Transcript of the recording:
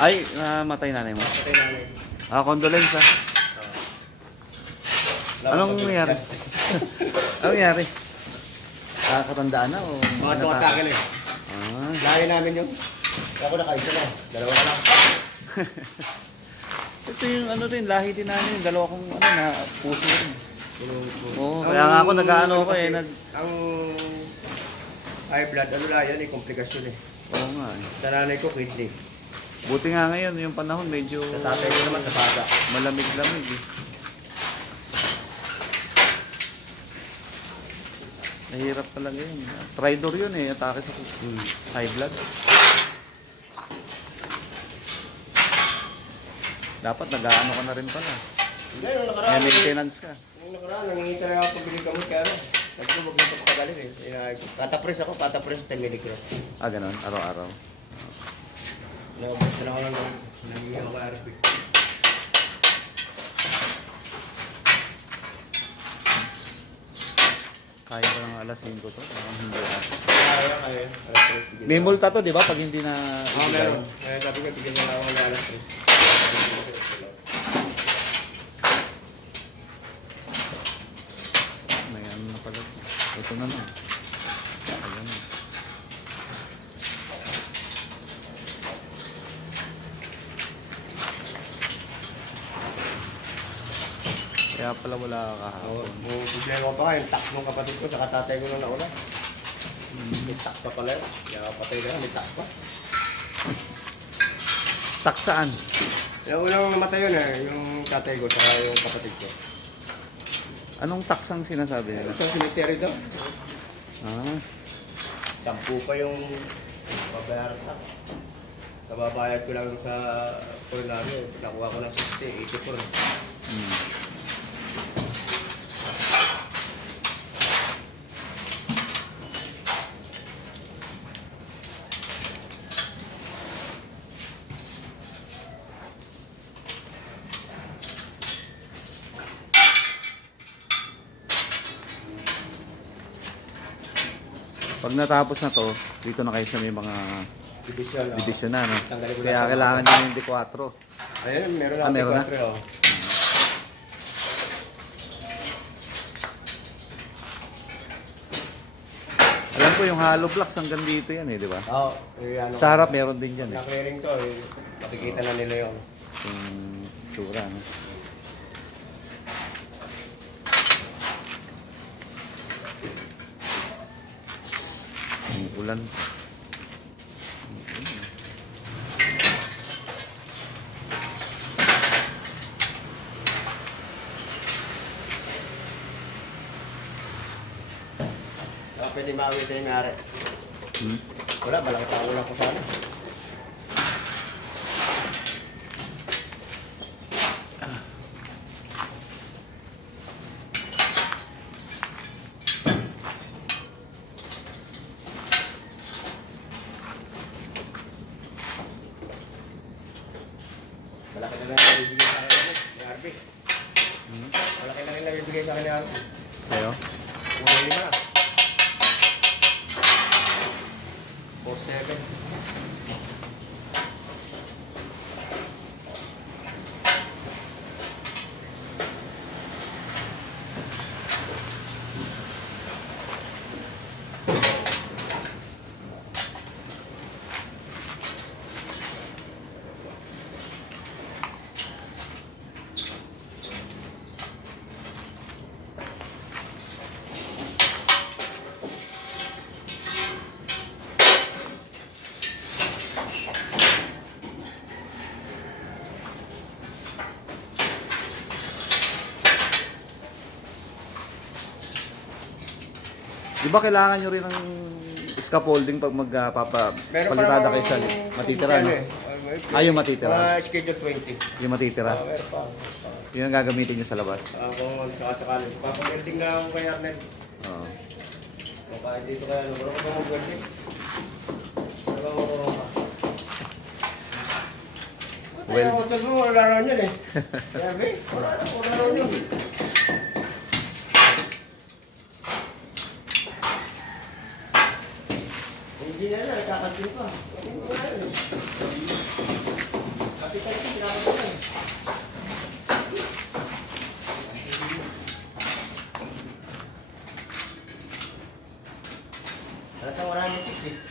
Ay, namatay nanay mo. Condolence ah. Anong nangyari? Anong nangyari? Katandaan na o? Mga tuwatakin eh. Lahi namin yung... Ako nakaisa na. Dalawa na lang. Ito yung ano rin, lahi din namin. Yung dalawa kong ano na puso rin. Oo, kaya nga ako nag-ano ko eh. Ang high blood, ano lang yan eh, komplikasyon eh. Oo nga eh. Sa nanay ko, kidney. Buti nga ngayon, yung panahon medyo Sa tatay ko naman sa bata. malamig-lamig eh. Nahirap talaga yun. Tridor yun eh, atake sa high blood. Dapat nag-ano ka na rin pala. Hindi, yung nakaraan. May maintenance ka. Yung nakaraan, nangingi talaga ako pabili kamot kaya ano. Sabi ko, huwag na ito patagalin eh. Patapres ako, patapres 10 mg. Ganon, araw-araw. Nakabos na ako lang nangingi ako kay RP. Kaya ko ng alas 5 to. Hindi ata. Kaya. May multa to, di ba? Pag hindi na... Meron. Kaya sabi ko, bigyan mo na ako ng alas 3. May ano na pala. Ito na na. Ayan na. Kaya pala wala ka kahapon. Problema pa nga, yung tax ng kapatid ko sa katatay ko nung nauna. May tax pa pala yun. Kaya patay na, may tax pa. Taksaan. Yung unang namatay yun eh, yung tatay ko saka yung kapatid ko. Anong taksang sinasabi nila? Sa cemetery daw. Ah, 10 pa yung babayaran tax. Kababayad ko lang sa Coronado, nakuha ko ng 60, 84. Pag natapos na to, dito na kayo sa may mga Division. division na, no? Tanggalin ko Kaya na- kailangan nyo yung D4. Ayun, meron na. Meron na? 4, oh. Alam ko yung hollow blocks hanggang dito yan eh, di ba? Oo, ano. Sa harap meron din yan eh. Na-clearing to, eh. Makikita na nila yun. Yung tsura, no? Yung ulan. Baka pwede maawit yung may-ari. Wala, balang tao lang po sana. Malaki na lang yung ibigay sa akin ni RB. Malaki na rin lang ibigay sa akin ni RB. Sa'yo? Mga 5. 4-7. Di ba kailangan nyo rin ng scaffolding pag magpapalitada kayo sa matitira, no? Yung matitira. Schedule 20. Yung matitira. Meron pa. Yun ang gagamitin nyo sa labas. Kung sakasakali. Papamelding na ako kay Arnel. Oo. Kung kahit dito kaya, ano, marunong ka mag-welding. Well. Yung hotel mo, wala raw yun eh. Sabi, wala raw yun. Hindi na, nagkakantin pa. Hindi mo na yun. Pati ka rin, pinakakantin. Alas ang 106 eh.